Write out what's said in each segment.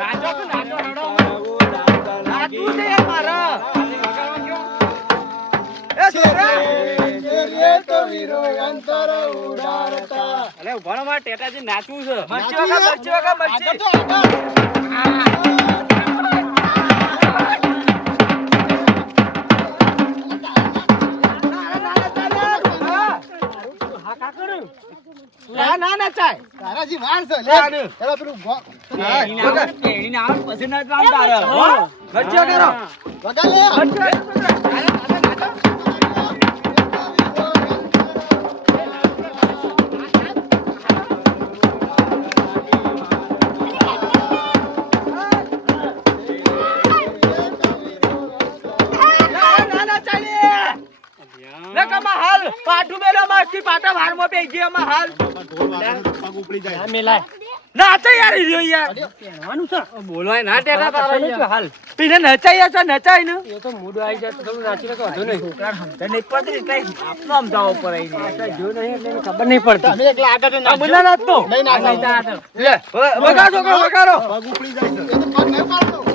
નાચો કે નાચો હેડો નાચવું છે યાર મારે એ છોકરા રે તો વીરો અંતર ઉડાડતા અલે ઉભાનો માર ટેટાજી નાચવું છે મરચી વગા મરચી ના ચાય તારાજી વાર છે લે એલા પેલું એની નામ પછી નાચવાનું તારે મરચી વગા વગા લે પાટું મેલો મસ્તી પાટા વારમાં બેસી ગયા માં હાલ પગ ઉપડી જાય મેલાય નાચે યાર ઈયો યાર પહેરવાનું છે બોલવાય ના ટેટા તારા હાલ પીને નચાઈ છે નચાઈ ને એ તો મૂડ આવી જાય તો થોડું નાચી તો વાંધો નહીં છોકરા હમતા નહીં પડતી એટલે આપનો સમજાવવો પડે જો નહીં એટલે એને ખબર નહીં પડતી તમે એકલા આગળ આ મુલા નાચતો નહીં નાચો લે વગાડો છોકરો વગાડો પગ ઉપડી જાય છે એ તો પગ નહીં પાડતો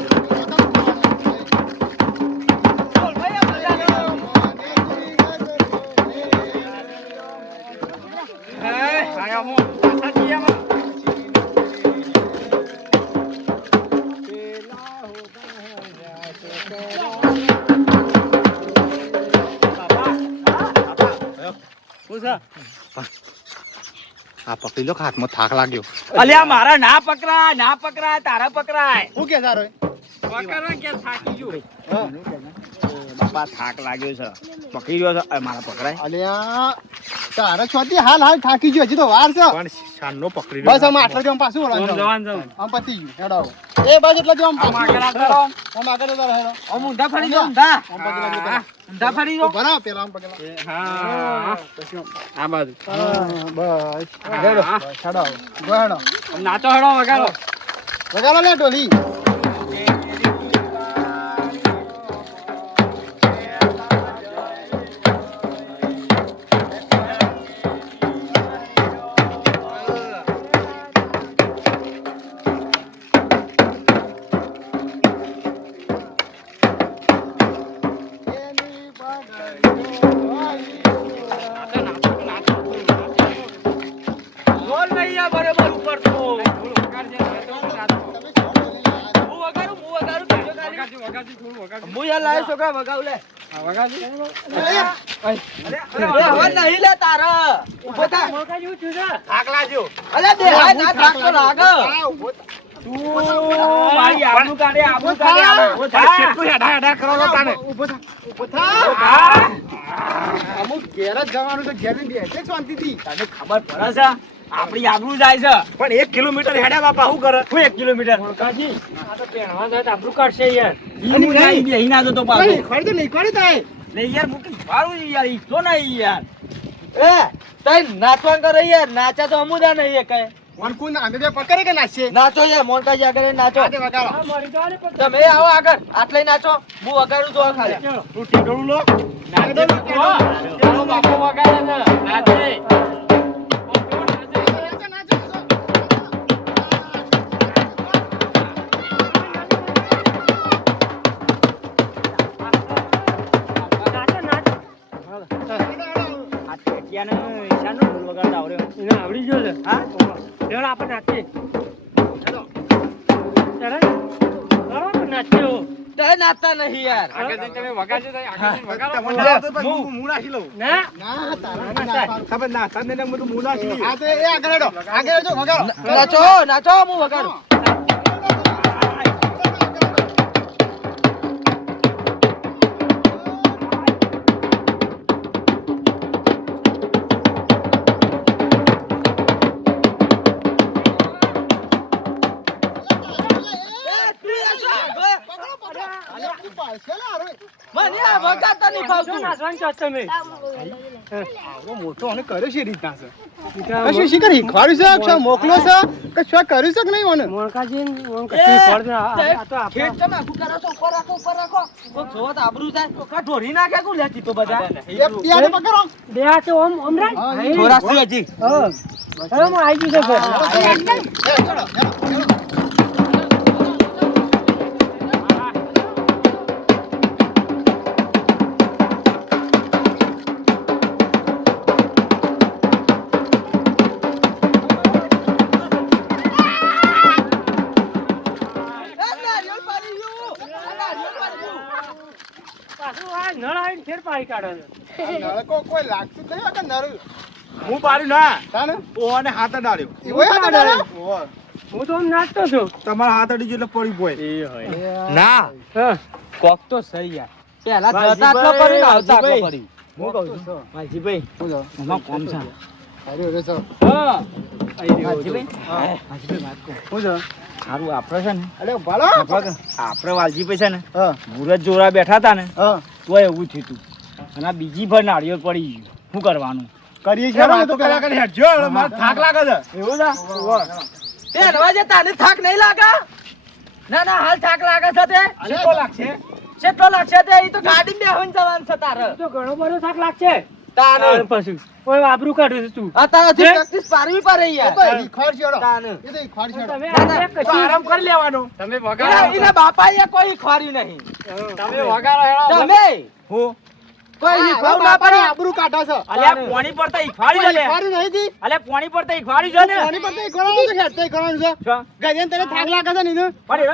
આ પકડી લો હાથમાં થાક લાગ્યો અલ્યા મારા ના પકરાય તારા પકરાય હું કે સારો પકડવા કે થાકી ગયો બાપા થાક લાગ્યો છે પકડી ગયો છે મારા પકરાય અલ્યા તારે છોતી હાલ થાકી ગયો હજી તો વાર છે પણ શાનનો પકડી બસ આમ આટલા જેમ પાછું વળવાનું જવાન આમ પતી ગયું હેડો એ બસ એટલા જેમ આમ આગળ કરો આમ આગળ જતા હેડો આમ ઊંધા ફરી દો ઊંધા આમ પગલા જતા ઊંધા ફરી દો ભરા પેલા આમ પગલા હા આ બાજુ બસ હેડો હેડો હેડો નાચો હેડો વગાડો વગાડો લે ટોલી બોલ નહીં આ બરાબર ઉપર તો હું વગાડું બીજો ગાડી હું યાર લાયો છોકરા વગાવ લે અરે હવે નહીં લે તારે ઉભો થા થાક લાગ્યો અલે દે હાય ના થાક તો લાગે તું મારી આબરૂ કાઢે ઉભો થા અમુક ઘેર જ જવાનું છે ઘેર ની બેઠે શાંતિથી તને ખબર પડે છે આપણી આબરૂ જાય છે પણ 1 કિલોમીટર હેડ્યા બાપા શું કરે હું 1 કિલોમીટર કાજી આ તો પહેરવા જાય તો આપણું કાઢશે યાર ઈ નહીં બેહી ના જતો પાછો નહીં ખોડી થાય નહીં યાર મૂકી વાળું યાર ઈ તો નહીં યાર એ તઈ નાચવા કરે યાર નાચા તો અમુદા નહીં એ કઈ મન કોણ અમે બે પકડે કે નાચશે નાચો યાર મોનકાજી આગળ નાચો આજે વગાડો આ મરી ગાલે પર તમે આવો આગળ આટલે નાચો હું વગાડું તો ખાલી તું ટેડોળું લો નાચો ચાલો બાપો વગાડે ને નાચે આ ટેટિયાને શાનો ઢોલ વગાડતા આવડે એને આવડી ગયો છે હા લેવડ આપણે નાચીએ ચાલો આપણે નાચીએ તઈ નાચતા નહીં યાર આગળ જઈને તમે વગાડજો તો આગળ જઈને વગાડો હું નાખી લઉં ના ના તારા ખબર ના તને ને બધું હું નાખી આ તો એ આગળ હેડો આગળ જો વગાડો નાચો હું વગાડું મને આ વગાડતા નહીં ફાવતું નાચવાનું છો તમે મોટો અને કર્યો છે રીતના છે કશું શીખર શીખવાડ્યું છે મોકલો છે કે શું કર્યું છે કે નહીં મને મોણકાજી મોણ કશું ફળ આ તો આપણે ખેત તમે આખું કરો છો ઉપર રાખો તો જોવા તો આબરૂ જાય તો કા ઢોરી નાખે કોણ લેતી તો બધા એ પિયાને પકડો બે હાથે ઓમ રાખ થોડા સી હજી હવે હું આવી ગયો છે નળકો કોઈ લાગતું જ નહીં આ નળ હું પાડ્યું ના તાને ઓને હાથ ડાળ્યો ઓય આ દાડા તમારા હાથ અડી એટલે પડી પોય ના કોક તો સહી યાર પેલા જતા આટલો પડી ને આવતા આટલો પડી હું કહું છું માજીભાઈ હું જાઉં એમાં કોમ છે અરે રે સર માજીભાઈ માજીભાઈ વાત કહું હું જાઉં સારું આપણે છે ને અરે ભાડો આપણે વાલજીભાઈ છે ને હા મુરત જોરા બેઠા હતા ને હા તો એવું થયું તું અને આ બીજી ભર નાળિયેર પડી ગયું શું કરવાનું કરીએ ચાલો છીએ તો પેલા કરી હેડજો મારે થાક લાગે છે એવું છે તે હરવા તને થાક નહીં લાગે ના ના હાલ થાક લાગે છે તે કેટલો લાગશે કેટલો લાગશે તે ઈ તો ગાડી બેહન જવાનું છે તારે તારે આ તારાથી પ્રેક્ટિસ પારવી પડે યાર તો એ ખોર છોડો તાને. એ તો ખોર છોડો ના, ના, તો આરામ કરી લેવાનો એના બાપાએ કોઈ ખોર્યું નહીં તમે હું કોઈ આ હિખવાવ ના બાપાની પડે આબરૂ કાઢો છો અલ્યા પોણી પડતા ઈખવાડી છે લે ખોરી નહીં જી અલ્યા પોણી પડતા ઈખવાડી છે ને કોની પર તો ખોરવાનું છે હેડતે ખોરવાનું છે શું? ગજન તને થાક લાગે છે ને ઈનો પણ એનો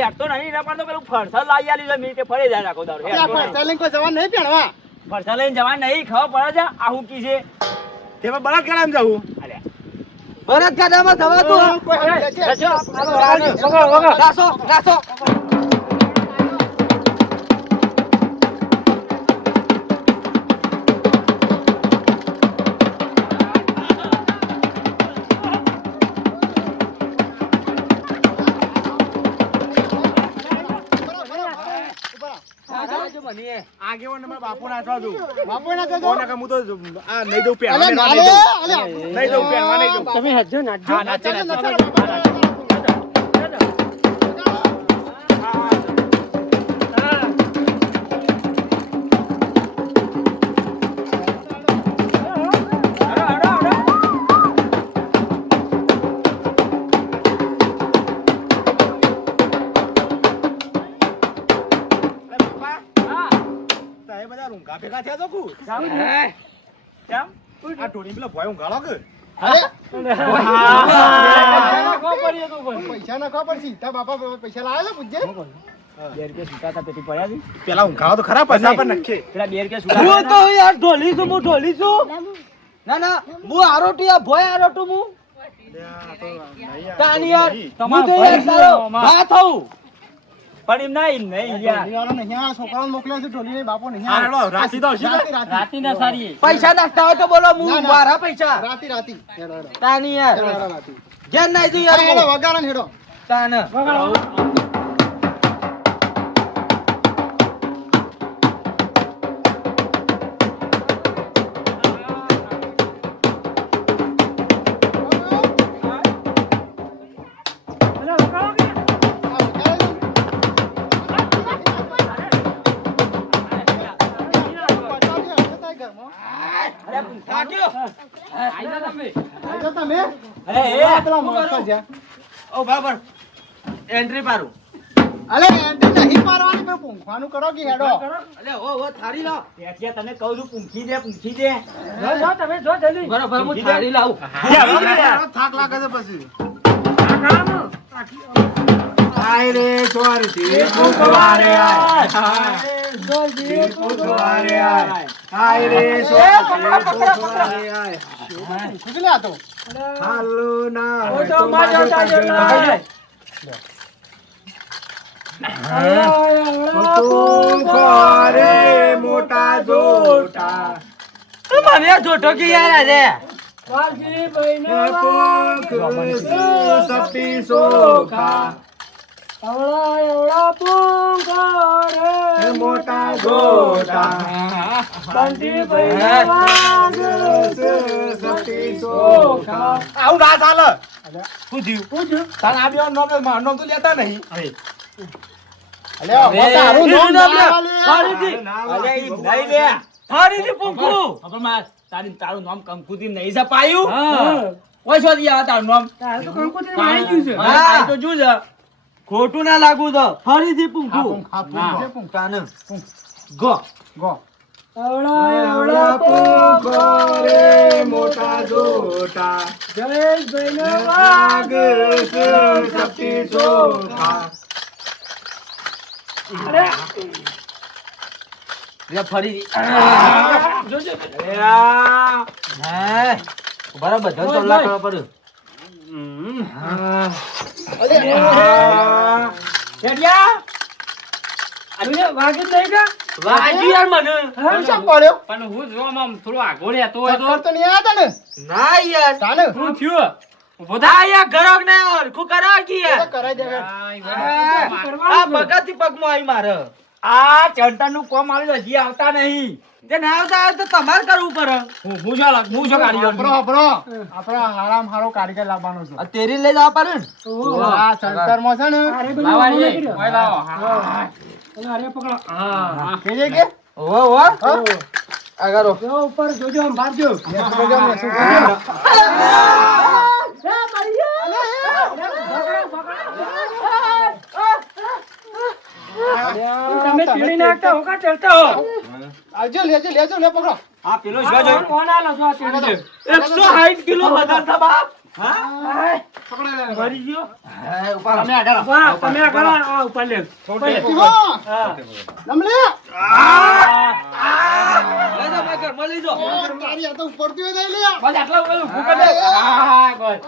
હેડતો નહીં એના પર તો પેલું ફરસા લાવી આલી છે મી કે ફરે જાય રાખો દાડો આ ફરસાલિંગ કોઈ જવાન નહીં પહેરવા ફરસા લઈને જવા નહીં ખબર પડે છે આ હું કી છે તેમાં બળદ કરામ જાવું અલ્યા ભરત ગાડામાં જવાતું કોઈ હમ લે છે રાસો રાસો આગેવાન નંબર બાપુ નાચવા દઉં બાપુ ના તો કોને કે હું તો આ નહીં દઉં અલે પહેરવા નાલે અલે નહીં દઉં પહેરવા નહીં દઉં તમે હજો નાચજો હા, નાચે, નાચે. સાહેબ બધા રૂંઘા ભેગા થયા તો કુ કેમ આ ટોળી પેલા ભોય ઊંઘાડો કે અરે પૈસા પૈસા નાખવા પડશે તાર બાપા પૈસા લાવ્યા પૂછજે 2 રૂપિયા છૂટા હતા પેટી પડ્યા છે પેલા ઊંઘાડો તો ખરા પૈસા પર નખે પેલા 2 રૂપિયા છૂટા હું તો યાર ઢોલી છું હું ઢોલી છું ના ના હું આરોટી આ ભોય આરોટું હું તાની યાર હું તો યાર તારો હા થઉં પણ એમ નહીં યાર વાળો નહીં આ છોકરાઓને મોકલ્યા છે ઢોલી નહીં બાપો નહીં હા હેડો રાતી તો આવશે ને? રાતી ના સારી પૈસા નાખતા હોય તો બોલો ના, હું ના. મારા પૈસા રાતી રાતી હેડો હેડો તાની યાર હેડો હેડો રાતી ઘેર નાઈ તું હેડો યાર વગાડો ને હેડો તાન ઓ બરાબર એન્ટ્રી પારું અલે એન્ટ્રી નહીં પાડવાની પણ પૂંખવાનું કરો કે હેડો અલે ઓ થાળી લાવ પેટિયા તને કહું છું પૂંખી દે બરાબર હું થાળી લાવું થાક લાગે છે પછી આય રે ચોરતી પુકવારે આય પુકવારે આય આય રે ચોરતી પુકવારે આય શું લે આ તો હાલો ના પુકવારે મોટા જોટા મને જોટો કે યાર આજે સપી સોખા મોટા ગોટા આવું ના ચાલે શું થયું તાર આ બે નોમ નોમ તો લેતા નહીં અલે હવે તારું નામ ના આલે. ફરીથી અરે ઈ નહીં લે ફરીથી પૂંખું ખબર માં તારું નામ કંકુતી નહીં સપાયું ઓય શોધી આ તારું નામ હા. તો જુ છે ખોટું ના લાગુ તો ફરીથી પૂંખું હા, પૂંખ છે, પૂંખ. તાન ગો ગો. મોટા જોટા સપી સોખા લે ફરી જોજો બરાબર બધો ચોલ્લા કરવા પડ્યો હેડિયા અરે વાગે નહીં કા વાજી યાર મને તું શા પડ્યો પણ હું જો આમ થોડો આગો રહેતો હોય તો ચક્કર તો નહીં આયા તને ના યાર તાને શું થયું ઉભો થા આ યાર ગરોગ ને હરખું કરાવ કી યાર કરાઈ દે હવે. આ પગાથી પગમાં આવી મારે આ ચડતાનું કોમ આવ્યું હજી આવતા નહીં તે ના આવતા હોય તો તમારે કરવું પડે હું શું કાઢી આપણો હારામ હારો કારીગર લાવવાનો છે આ તેરી લઈ જવા પડે ને આ સંતરમાં છે ને લાવવાની ઓય લાવો હા અરે પકડો હા કેજે કે ઓ આગળ ઉપર જોજો આમ બાજુ તમે પીડી નાખતા હો કા ચડતા હો આવજો લેજો લે પકડો આ પેલો જોજો કોણ આલો છો આ પીડી 160 કિલો વધાર છે બાપ ભરી ગયો તમે આગળ વાહ તમે આગળ આ ઉપર લે હા નમલે લઈ જાઓ બાકર મળી જો તારી આ તો ઉપરથી હોય લે બસ આટલા બધું ભૂકા દે હા બસ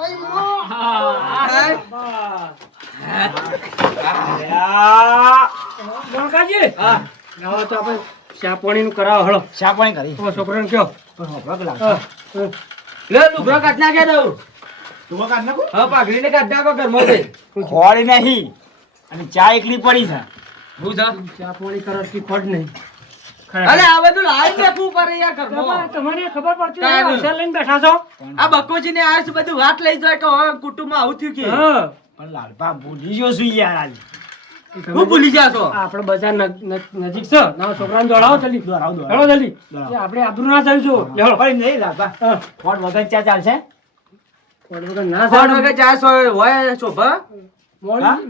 મોણકાજી હા નાવા તો આપણે ચા પાણી નું કરાવો હળો ચા પાણી કરી ઓ છોકરાને કયો લે લુગડો કાઢ નાખે દઉં તું કાઢ નાખો હા પાઘડીને કાઢ નાખો ઘરમાં જઈ ખોળી નહીં અને ચા એકલી પડી છે હું જા ચા પાણી કરવાથી ખોટ નહીં અરે આ બધું લાવી નાખવું પડે યાર ઘરમાં તમારે ખબર પડતી કાંઈ નહીં અવસર લઈને બેઠા છો આ બકોજી ને આ બધું વાત લઈ જાય કે હવે કુટુંબમાં આવું થયું કે હા પણ લાલભા ભૂલી જો છું યાર આજ હું ભૂલી જાશો આપણે બજાર નજીક છે ના છોકરાને દોડાવો જલ્દી દોડાવો જલ્દી એ આપણે આબરૂ ના થયું છું લેવડો ભાઈ નહીં લાલભા હા ફોટ વગર ચા ચાલશે ખોટ વગર ના ફોન થાય વગર ચાસ હોય શોભા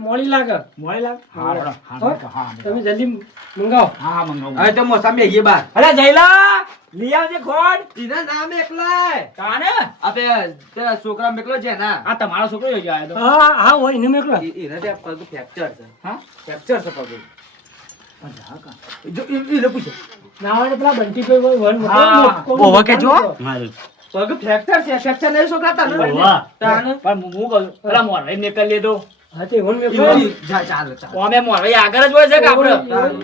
મોડી લાગે મોય લાગ હા તમે જલ્દી મંગાવો હા મંગાવું હવે તો મોસમી આવીએ બાર અરે જયલા લઈ આવજે ખોટ તીના નામ એકલાય કાને આપણે તે છોકરા મેકલો છે ના આ તમારો છોકરો જ આયો તો હા હા હોય ને મેકલો એને તે પગ ફ્રેક્ચર છે હા ફ્રેક્ચર છે પગ જો એને પૂછો ના હોય તો પેલા બંટી કોઈ હોય વન ઓવા કે જો? મારું પગ ફ્રેક્ચર છે ફ્રેક્ચર નહીં છોકરા તને વાહ તાને પણ હું કહું પેલા મોરવે નીકળ લેતો હા તે વન મેકલો જા ચાલ ચાલ અમે મોરવે આગળ જ હોય છે કે આપણે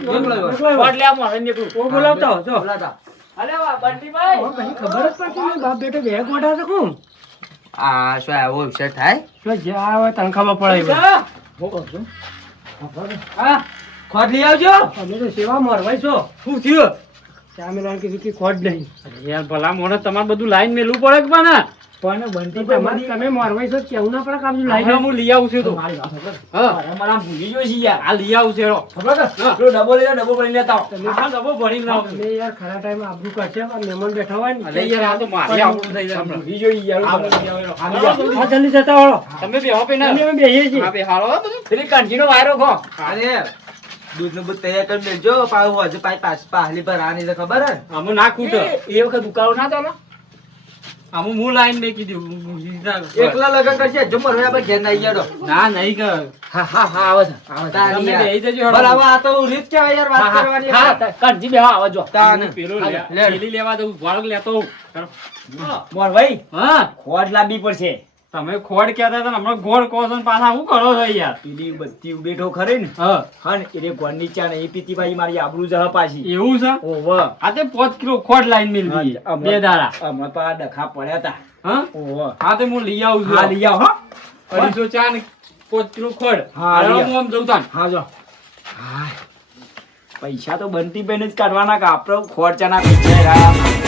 મેકલો ફોટ લે મોરવે નીકળું ઓ બોલાવતા હો જો બોલાતા અરે વાહ બંટીભાઈ હવે કઈ ખબર જ પડતી નહીં બાપ બેટો બે ગોઠા છે કોણ આ શું આવો વિષય થાય જો જ્યાં હોય તને ખબર પડે હા ખોટ લઈ આવજો અમે તો સેવા મોરવાઈ છો શું થયું ચામીલાલ કીધું કે ખોટ નહીં યાર ભલા મોને તમારે બધું લાઈન મેલું પડે કે પણ બંટી તમારે તમે મોરવાઈ છો કેવું ના પડે કે આ બધું લાઈન હું લઈ આવું છું તો હા મારા ભૂલી ગયો છે યાર આ લઈ આવું છે હેડો. ખબર કે પેલો ડબ્બો લઈ ડબ્બો ભરી લેતા આવો. તમે આ ડબ્બો ભરીને લાવો. તમે યાર ખરા ટાઈમ આબરૂ કરશે પણ મહેમાન બેઠા હોય ને અરે યાર આ તો મારી આબરૂ થઈ જાય હમણાં. ભૂલી જોઈ યાર આ બધું લઈ આવો, આ લઈ આવો. હા જલ્દી જતા વાળો તમે બેહો પે ના. અમે બેહીએ છીએ આ બેહાડો હો બધું. પેલી કાંજીનો વાયરો ખો. અરે દૂધ નું દૂધ તૈયાર કરી દેજો પાછું હજુ પાહલી પર આની તો ખબર હે આમાં ના ખૂટે એ વખત ઉકાળો ના ચાલો. આમાં હું લાઈન મેકી દઉં એકલા લગન કરશે જો મરવે આપણે ઘેર ના આવીએ તો ના નહીં કે હા હા હા આવે છે આવે છે. તાની તમે યાર. બેહી જજો હેડો. બરાબર આ તો રીત કેવાય યાર વાત હા, હા, કરવાની હા, કાંજી બેહો આવો જો. તાન પેલું હાલો, લે. પેલી લેવા દઉં વાળક લેતો હોઉં. મોર ભાઈ હા ખોટ લાવવી પડશે. તમે ખોડ કહેતા હતા ને હમણાં ગોળ કહો છો ને પાછા શું કરો છો યાર પેલી બધી બેઠો ખરી ને હા હા ને એટલે ગોળની ચા ને એ પીતી પાછી મારી આબરૂ જહ પાછી. એવું છે ઓહો. આ તે 5 કિલો ખોડ લાઈન મિલવી બે દાડા હમણાં તો આ ડખા પડ્યા તા. હા ઓહો. હા તે હું લઈ આવું હા છું લઈ આવો હો. 250 ચા ને 5 કિલો ખોડ હા, હાલો, લઈ આવ. હું આમ જઉં તાન. હા જો. હા. પૈસા તો બનતી બેન જ કાઢવાના કે આપણે ખોટ ચાના પૈસા રહ્યા.